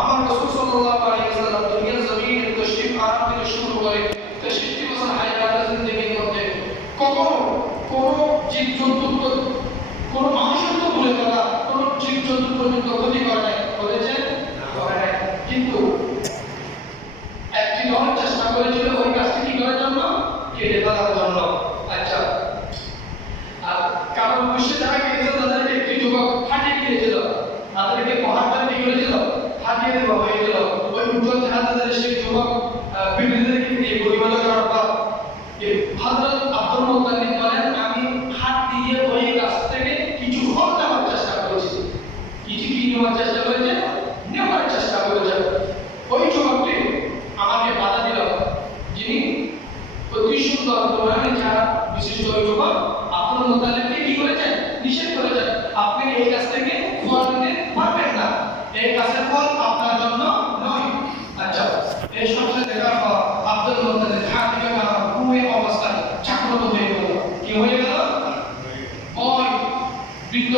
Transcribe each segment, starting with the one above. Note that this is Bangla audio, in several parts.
আমার রাসূল সাল্লাল্লাহু আলাইহি ওয়াসাল্লাম দুনিয়ার জমিনের তশরিফ আনা থেকে শুরু করে 63টি বছর হায়াতের জিন্দেগির মধ্যে কখনো কোনো জীবজন্তু, কোনো মানুষের তো ভুলে গেলা, কোনো জীবজন্তু পর্যন্ত ক্ষতি করে নাই, করেছে করে নাই। কিন্তু একটি দল চেষ্টা করেছিল ওই কাজটি কি করার জন্য, কেটে ফেলার জন্য। আচ্ছা, আর কারণ বুঝে যারা কেটেছিল তাদেরকে একটি যুবক ফাটিয়ে দিয়েছিল, তাদেরকে মহাত্মা কি করেছিল, ফাটিয়ে দেওয়া হয়েছিল। ওই উজ্জ্বল চেহারাদের সেই যুবক বিরোধীদেরকে দিয়ে পরিবর্তন করার পর হযরত আব্দুল মুত্তালিব বলেন, আমি হাত দিয়ে ওই গাছ থেকে কিছু ফল নেওয়ার চেষ্টা করেছি। কিছু কি নেওয়ার চেষ্টা করেছে, নেওয়ার চেষ্টা করেছে। ওই যুবকটি আমাকে বাধা দিল, যিনি অতি সুন্দর কোরআনে যারা বিশিষ্ট ওই যুবক আব্দুল মুত্তালিবকে কি করেছেন, নিষেধ করেছেন, আপনি এই গাছ থেকে ফল নিতে পারবেন না, এই গাছের ফল আপনার জন্য নয়। আচ্ছা, এই সবটা দেখার পর আব্দুল মুত্তালিব হাত থেকে ঘুমে অবস্থায় জাগ্রত হয়ে গেল। কি হয়ে গেল, ওই বৃদ্ধ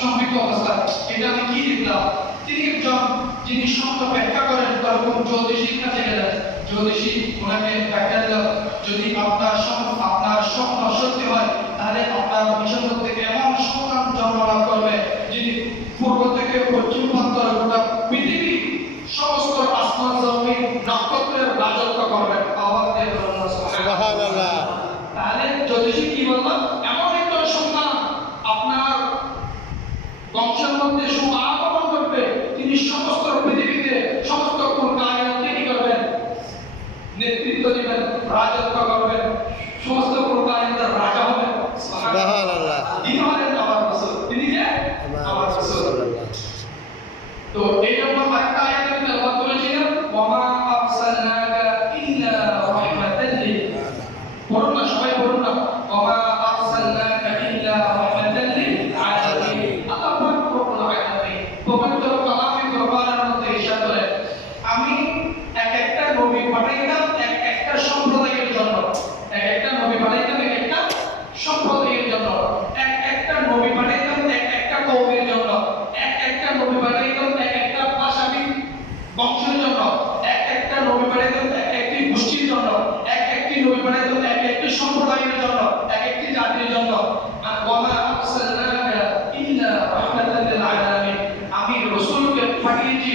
সংবিত অবস্থা, এটা আমি কি দেখলাম। তিনি একজন যিনি সত্য ব্যাখ্যা করেন, তখন জ্যোতিষীর কাছে গেলেন। জ্যোতিষী ওনাকে ব্যাখ্যা দিল, যদি আপনার স্বপ্ন সত্যি হয় তাহলে আপনার ভবিষ্যৎ থেকে এমন সন্তান জন্মলাভ করবে যিনি পূর্ব থেকে পশ্চিম প্রান্তর গোটা পৃথিবী সমস্ত আসমান জমিন নক্ষত্রের রাজত্ব করবেন। আওয়াজ দিয়ে বলুন সুবহানাল্লাহ। তাহলে জ্যোতিষী কি বলল, এমন একটা সন্তান আপনার বংশের মধ্যে সুআগমন করবে, তিনি সমস্ত পৃথিবীতে সমস্ত কায়নাতকে কি করবেন, নেতৃত্ব দিবেন, রাজত্ব করবেন, সমস্ত কায়নাতের রাজা হবেন। সুবহানাল্লাহ। তিনি হলেন আমার রাসূল, তিনি কে, আমার রাসূল। তো এই জন্য একটা আয়াত আমি তেলাওয়াত করেছিলাম, ওয়া মা আরসালনাকা ইল্লা রাহমাতাল লিল আলামিন। পড়ুন না, সবাই পড়ুন না, ওয়া মা আরসালনাকা ইল্লা রাহমাতাল লিল আলামিন। আল্লাহ পাক রব্বুল আলামিন পবিত্র কালামে কোরআনের মধ্যে ইরশাদ করেন, আমি এক একটা নবী পাঠাইতাম এক একটা সম্প্রদায়ের জন্য, এক একটা নবী পাঠাইতাম এক একটা সম্প্রদায়ের জন্য, এক একটা নবী পাঠাইতাম এক একটা কওমের জন্য, এক একটা নবী পাঠাইতাম এক একটা ভাষাবিদ বংশের জন্য, এক একটা নবী পাঠাইতাম এক একটি গোষ্ঠীর জন্য, এক একটি নবী পাঠাইতাম এক একটি সম্প্রদায়ের জন্য, এক একটি জাতির জন্য। আর ওয়া মা আরসালনাকা ইল্লা রাহমাতাল লিল আলামিন, আমি রাসূলকে পাঠিয়েছি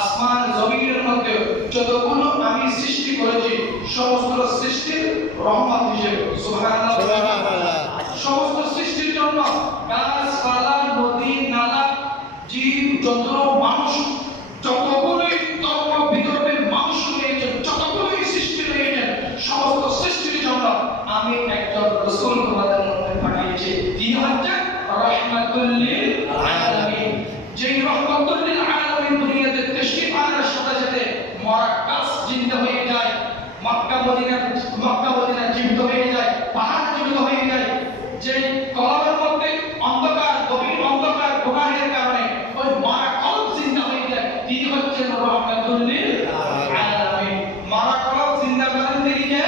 আসমান জমিনের মধ্যে যতগুলো আমি সৃষ্টি করেছি সমস্ত সৃষ্টির রহমত হিসেবে। সুবহানাল্লাহ। সমস্ত সৃষ্টির জন্য, গাছপালা, নদী নালা, জীব জন্তু, মানুষ, যতগুলোই তর্ক বিতর্কের মানুষ রয়েছে, যতগুলোই সৃষ্টি রয়েছে, সমস্ত সৃষ্টির জন্য আমি একজন রাসূল তোমাদের মধ্যে পাঠিয়েছি। তিনি হচ্ছেন রাহমাতুল লিল আলামিন। যেই রাহমাতুল লিল আলামিন দুনিয়াতে তাশরীফ আনার সাথে সাথে মরা গাছ জিন্দা হয়ে যায়, মক্কা মদিনা জীবিত হয়ে যায়, পাহাড় জীবিত হয়ে যায়। যে কলবের মধ্যে অন্ধকার, গভীর অন্ধকার গুনাহের কারণে ওই মরা কলব জিন্দা হয়ে যায়, তিনি হচ্ছেন রাহমাতুল লিল আলামিন। মরা কলব জিন্দা করেন তিনি কে,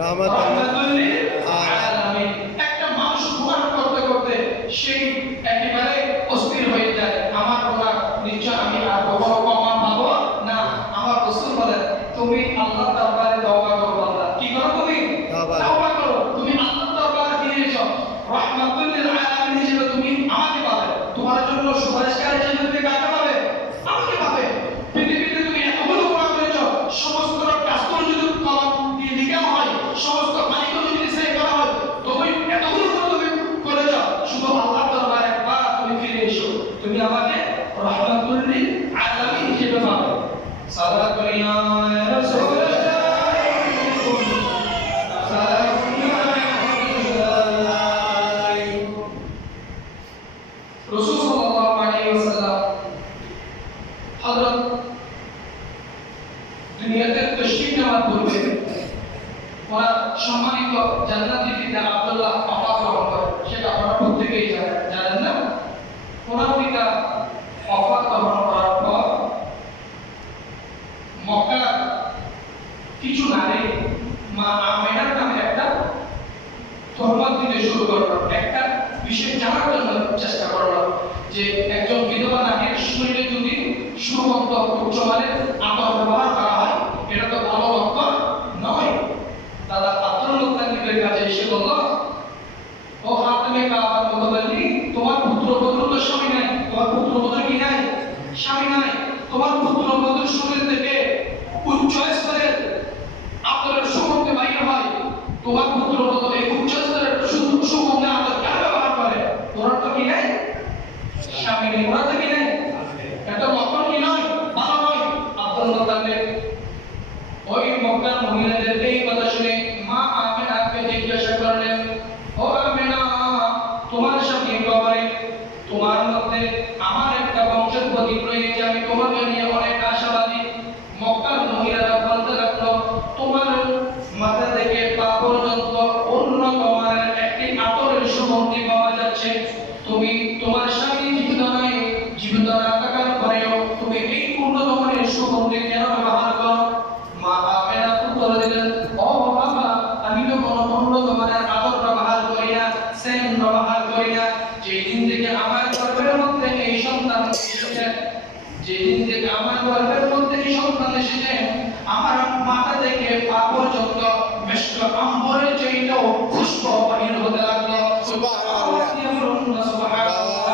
রাহমাতুল লিল আলামিন। একটা মানুষ গুনাহ করতে করতে সেই একেবারে অস্থির হয়ে যায়, আমার গুনাহ নিশ্চয় আমি আর কখনো ক্ষমা পাবো না। আমার রাসূল বলেন, তুমি আল্লাহর দরবারে তওবা করো। আল্লাহ কি করো, তুমি তওবা করো, তুমি আল্লাহর দরবারে ফিরে এসো। রাহমাতুল লিল আলামিন হিসেবে তুমি আমাকে পাবে, তোমার জন্য সুপারিশকারী হিসেবে তুমি কাকে পাবে, আমাকে পাবে। পৃথিবীতে তুমি এতগুলো গুনাহ করেছো, সমস্ত কাজগুলো যদি কলম দিয়ে লিখা হয়, সমস্ত পানিগুলো যদি সই করা হয়, তুমি এতগুলো গুনাহ তুমি করেছো, শুধু আল্লাহর দরবারে একবার তুমি ফিরে এসো, তুমি আমাকে রাহমাতুল লিল আলামিন হিসেবে পাবে। সালাত করি ইয়া রাসূলুল্লাহ, রাসূল সাল্লাল্লাহু আলাইহি ওয়াসাল্লাম হযরত দুনিয়াতে তাশরীফ নেওয়ার পূর্বে ওনার সম্মানিত জান্নাতি পিতা আব্দুল্লাহ ওফাত গ্রহণ করেন। সেটা আপনারা প্রত্যেকেই জানেন না? ওনার পিতা ওফাত গ্রহণ করার পর মক্কার কিছু নারী মা আমেনার নামে একটা ধর্মত দিতে শুরু করলো, একটা বিষয় জানার জন্য চেষ্টা করলো যে একজন বিধবা নারীর শরীরে যদি সুগন্ধ উচ্চমানের আতর ব্যবহার করা হয়, এটা তো ভালো লক্ষণ নয়। দাদা আব্দুল মুত্তালিবের কাছে এসে বলল, ও হাতেমে কাবার মুতাওয়াল্লি, তোমার পুত্রবধূ তো স্বামী নাই, তোমার পুত্রবধূ কি নাই? স্বামী নাই। তোমার পুত্রবধূর শরীর থেকে উচ্চ স্তরের আতরের সুগন্ধ বাইর হয়, তোমার পুত্রবধূ এই উচ্চ স্তরের সুগন্ধে আতর কেন ব্যবহার করে? তোমার তো কি নাই? স্বামী নেই। ওরা তো কি নাই? এটা লক্ষণ কি নয়? ভালো নয়। আব্দুল মুত্তালিব ওই মক্কার মহিলাদেরকে এই কথা শুনে মা আমেনাকে জিজ্ঞাসা করলেন, ও আমেনা, তোমার স্বামী কবরে, তোমার মধ্যে আমার একটা বংশের প্রতীক রয়েছে, আমি তোমাকে নিয়ে অনেক আশাবাদী। মক্কার মহিলারা বলতে লাগলো, তোমার মাথা থেকে পা পর্যন্ত উন্নত মানের একটি আতরের সুগন্ধি পাওয়া যাচ্ছে। তুমি তোমার স্বামী জীবিত নয়, জীবিত না থাকার পরেও তুমি এই উন্নত মানের সুগন্ধি কেন ব্যবহার করো? মা আমেনা উত্তর দিলেন, ও বাবা, আমি তো কোনো উন্নত মানের আতর ব্যবহার করি না, সেন্ট ব্যবহার করি না। যেদিন থেকে আমার গর্ভের মধ্যে এই সন্তান এসেছে, যেদিন থেকে আমার গর্ভের মধ্যে এই সন্তান এসেছে, আমার মাথা থেকে পা পর্যন্ত মিষ্ট আম্বরের চাইতেও পুষ্প বাহির হতে লাগলো। সুবহানাল্লাহ, সুবহানাল্লাহ।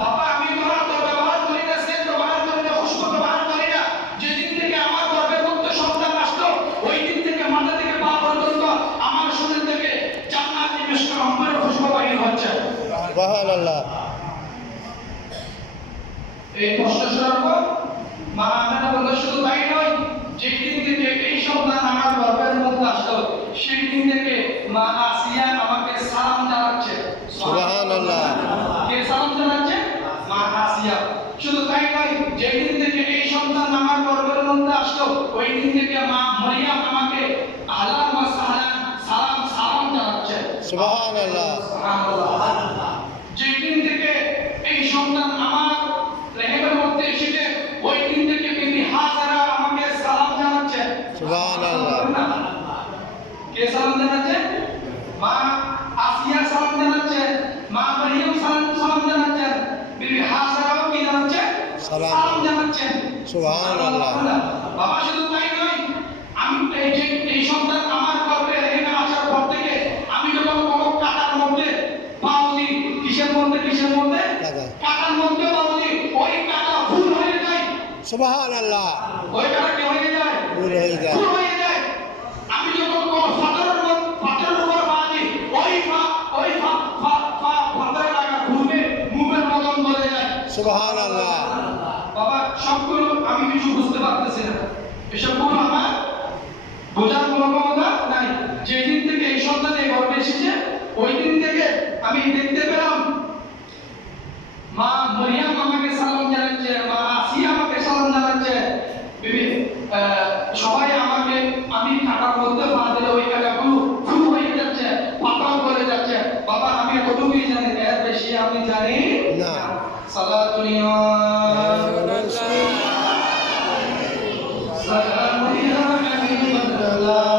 বাবা, আমি কোনো আতর ব্যবহার করি না, সেন্ট ব্যবহার করি না, পুষ্প ব্যবহার করি না। যেদিন থেকে আমার গর্ভের মধ্যে সন্তান আসলো, ওই দিন থেকে মাথা থেকে পা পর্যন্ত আমার শরীর থেকে জান্নাতি মিষ্ট আম্বরের পুষ্প বাহির হচ্ছে। সুবহানাল্লাহ। এই প্রশ্ন শোনার পর মা আমেনা বলল, শুধু তাই নয়, যেই দিন থেকে এই সন্তান আমার গর্ভের মধ্যে আসলো, সেই দিন থেকে মা আসিয়া আমাকে সালাম জানাচ্ছে। সুবহানাল্লাহ। কে সালাম জানাচ্ছে? মা আসিয়া। শুধু তাই নয়, যেই দিন থেকে এই সন্তান আমার গর্ভের মধ্যে আসলো, ওই দিন থেকে মা মারিয়াম আমাকে আহলান ওয়া সাহলান সালাম জানাচ্ছে। সুবহানাল্লাহ। সুবহানাল্লাহ। যেই দিন থেকে এই সন্তান আমার রেহেমের মধ্যে এসেছে, ওই দিন থেকে বিবি হাজারা আমাকে সালাম জানাচ্ছে। সুবহানাল্লাহ। কে সালাম জানাচ্ছে? মা আসিয়া সালাম জানাচ্ছে, মা মারিয়াম সালাম জানাচ্ছেন, বিবি হাজারাও কি জানাচ্ছে? সালাম জানাচ্ছেন। সুবহানাল্লাহ। বাবা, শুধু তাই নয়, আমি এই সন্তান আমার গর্ভে রেহেমে আসার পর থেকে আমি যখন কোনো কাটার মধ্যে পাও দিই, কিসের মধ্যে কাটার মধ্যে পাও দিই, ওই কাটা ফুল হয়ে যায়। সুবহানাল্লাহ। ওই কাটা কি হয়ে যায়? ফুল হয়ে যায়। ফুল হয়ে যায়। আমি যখন কোনো ফাটারের উপর পা দিই, ওই ফাটারের লাগা ঘুরবে, মুভের মতন বলে যায়। সুবহানাল্লাহ। বাবা, সবগুলো আমি কিছু বুঝতে পারতেছি না, এসবগুলো আমার বোঝার কোনো ক্ষমতা নাই। যেদিন থেকে এই সন্তান এই গর্ভে এসেছে, ওই দিন থেকে আমি দেখতে পেলাম মা মারিয়াম আমাকে সালাম জানাচ্ছে, মা আসিয়া আমাকে সালাম জানাচ্ছে, সবাই আমাকে, আমি কাটার মধ্যে পা দিলে ওই কাটাগুলো ফুল হয়ে যাচ্ছে, পাতল করে যাচ্ছে। বাবা, আমি এতটুকুই জানি, এর বেশি আমি জানি না। সালাতুন ইয়া রাসূল, সালামু ইয়া হাবিবাল্লাহ।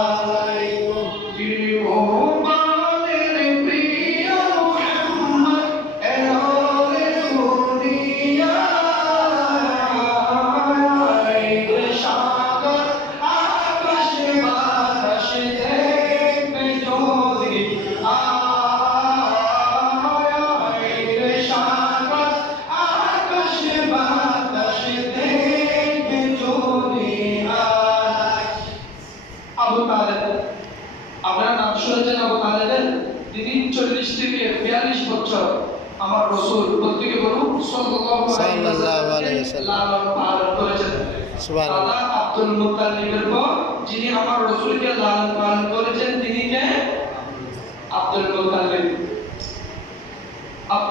আবু তালেব, আপনারা নাম শুনেছেন আবু তালেবের? তিনি 40 থেকে 42 বছর আমার রাসূল প্রত্যেকে বলুন সাল্লাল্লাহু আলাইহি ওয়াসাল্লাম লালন পালন করেছেন। সুবহানাল্লাহ। দাদা আব্দুল মুত্তালিবের পর যিনি আমার রাসূলকে লালন পালন করেছেন, তিনি কে? Abdul Muttalib.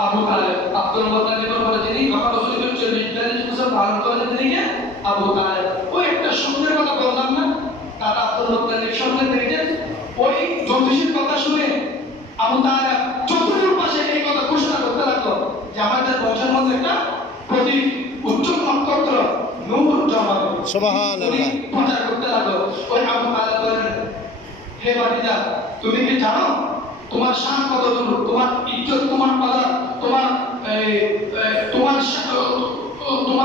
আবু তালেব। আব্দুল মুত্তালিবের পর যিনি আমার রাসূলকে 40-42 বছর পালন করেছেন, তিনি কে? আবু তালেব। ওই একটা সুন্দর কথা বললাম না, দাদা আব্দুল মুত্তালিব সামনে থেকে ওই জ্যোতিষীর কথা শুনে আবু তালেব চতুর্থ পাশে এই কথা ঘোষণা করতে লাগলো যে আমাদের বংশের মধ্যে একটা প্রতীক উচ্চ নক্ষত্র নূর জন্মাবে। সুবহানাল্লাহ। প্রচার করতে লাগলো। ওই আবু তালেব বলেন, হে ভাতিজা, তুমি কি জানো তোমার শান কত দূর, তোমার ইজ্জত, তোমার কদর, তোমার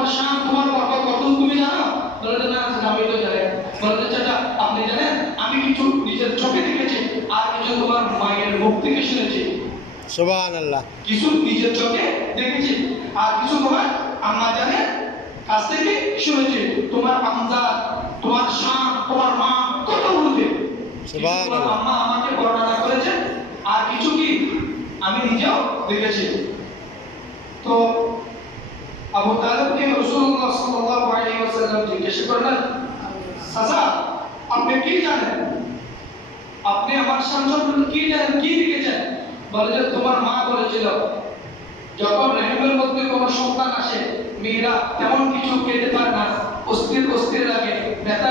তোমার শান তোমার বরকত কত তুমি জানো? বলে যে না চাচা আমি তো জানি। বলে যে চাচা আপনি জানেন আমি কিছু নিজের চোখে দেখেছি আর কিছু তোমার মায়ের মুখ থেকে শুনেছি। সুবহানাল্লাহ। কিছু নিজের চোখে দেখেছি আর কিছু তোমার আম্মা জানেন কাছ থেকে শুনেছি। তোমার আমজাদ তোমার শান তোমার মা কত বলতে তোমার আম্মা আমাকে বর্ণনা করেছে আর কিছু কি আমি নিজেও দেখেছি। তো আবু তালেবকে রাসূলুল্লাহ সাল্লাল্লাহু আলাইহি ওয়াসাল্লাম জিজ্ঞেস করলেন, চাচা আপনি কি জানেন? আপনি আমার সম্পর্কে কি জানেন, কি লিখেছেন? বলে যে তোমার মা বলেছিল যখন রেহেমের মধ্যে কোনো সন্তান আসে মেয়েরা তেমন কিছু খেতে পারে না, অস্থির লাগে, ব্যথা